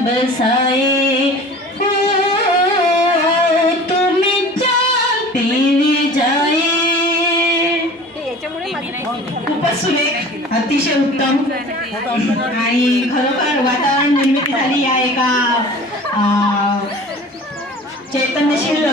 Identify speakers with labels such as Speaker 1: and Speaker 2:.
Speaker 1: बसाए। हो तुम्ही चालती जाए। खूपच सुरेख अतिशय उत्तम. आणि खरोखर वातावरण निर्मिती झाली या एका चैतन्यशील